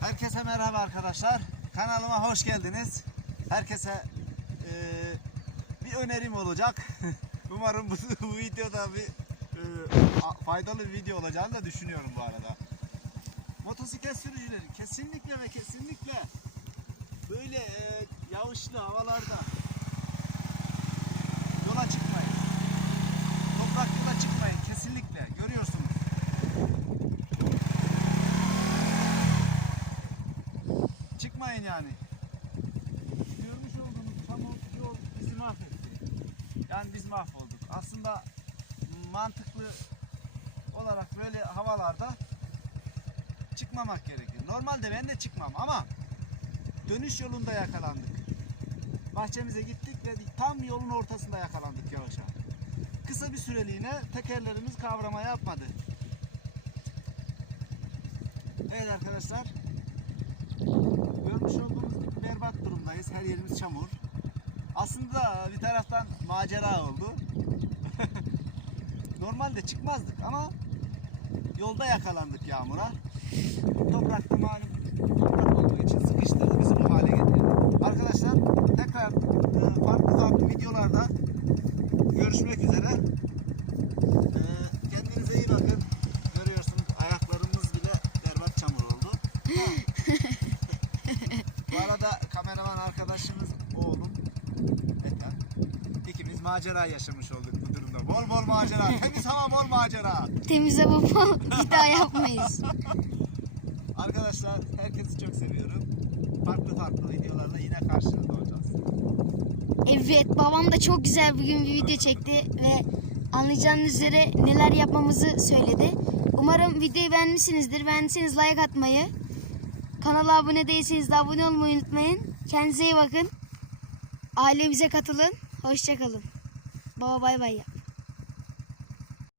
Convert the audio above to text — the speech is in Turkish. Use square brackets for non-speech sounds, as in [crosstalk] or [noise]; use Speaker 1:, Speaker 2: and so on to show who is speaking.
Speaker 1: Herkese merhaba arkadaşlar. Kanalıma hoş geldiniz. Herkese eee, bir önerim olacak. [laughs] Umarım bu, [laughs] bu videoda bir a- faydalı bir video olacağını da düşünüyorum bu arada. Motosiklet sürücüleri kesinlikle ve kesinlikle böyle eee, yağışlı havalarda yola çıkmayın. Toprak yola çıkmayın kesinlikle. Görüyorsunuz. Çıkmayın yani. Görmüş olduğunuz çamur yol bizi mahvetti. Yani biz mahvolduk. Aslında mantıklı olarak böyle havalarda çıkmamak gerekiyor. Normalde ben de çıkmam ama dönüş yolunda yakalandık. Bahçemize gittik ve tam yolun ortasında yakalandık yavaşa. Kısa bir süreliğine tekerlerimiz kavrama yapmadı. Evet arkadaşlar Görmüş olduğunuz gibi berbat Her yerimiz çamur. Aslında bir taraftan macera oldu. [laughs] Normalde çıkmazdık ama yolda yakalandık yağmura. Toprakta malum toprak olduğu için sıkıştırdı bizi bu hale getirdi. Arkadaşlar tekrar e, farklı farklı videolarda görüşmek üzere. E, Kendinize iyi bakın. Görüyorsunuz ayaklarımız bile berbat çamur oldu. [laughs] Bu arada kameraman macera yaşamış olduk bu durumda. Bol bol macera. Temiz hava bol macera.
Speaker 2: Temize baba bir daha yapmayız. [laughs]
Speaker 1: Arkadaşlar herkesi çok seviyorum. Farklı farklı videolarla yine karşınızda olacağız.
Speaker 2: Evet babam da çok güzel bugün bir video çekti ve anlayacağınız üzere neler yapmamızı söyledi. Umarım videoyu beğenmişsinizdir. Beğendiyseniz like atmayı, kanala abone değilseniz de abone olmayı unutmayın. Kendinize iyi bakın. Ailemize katılın. Hoşçakalın. 拜拜拜。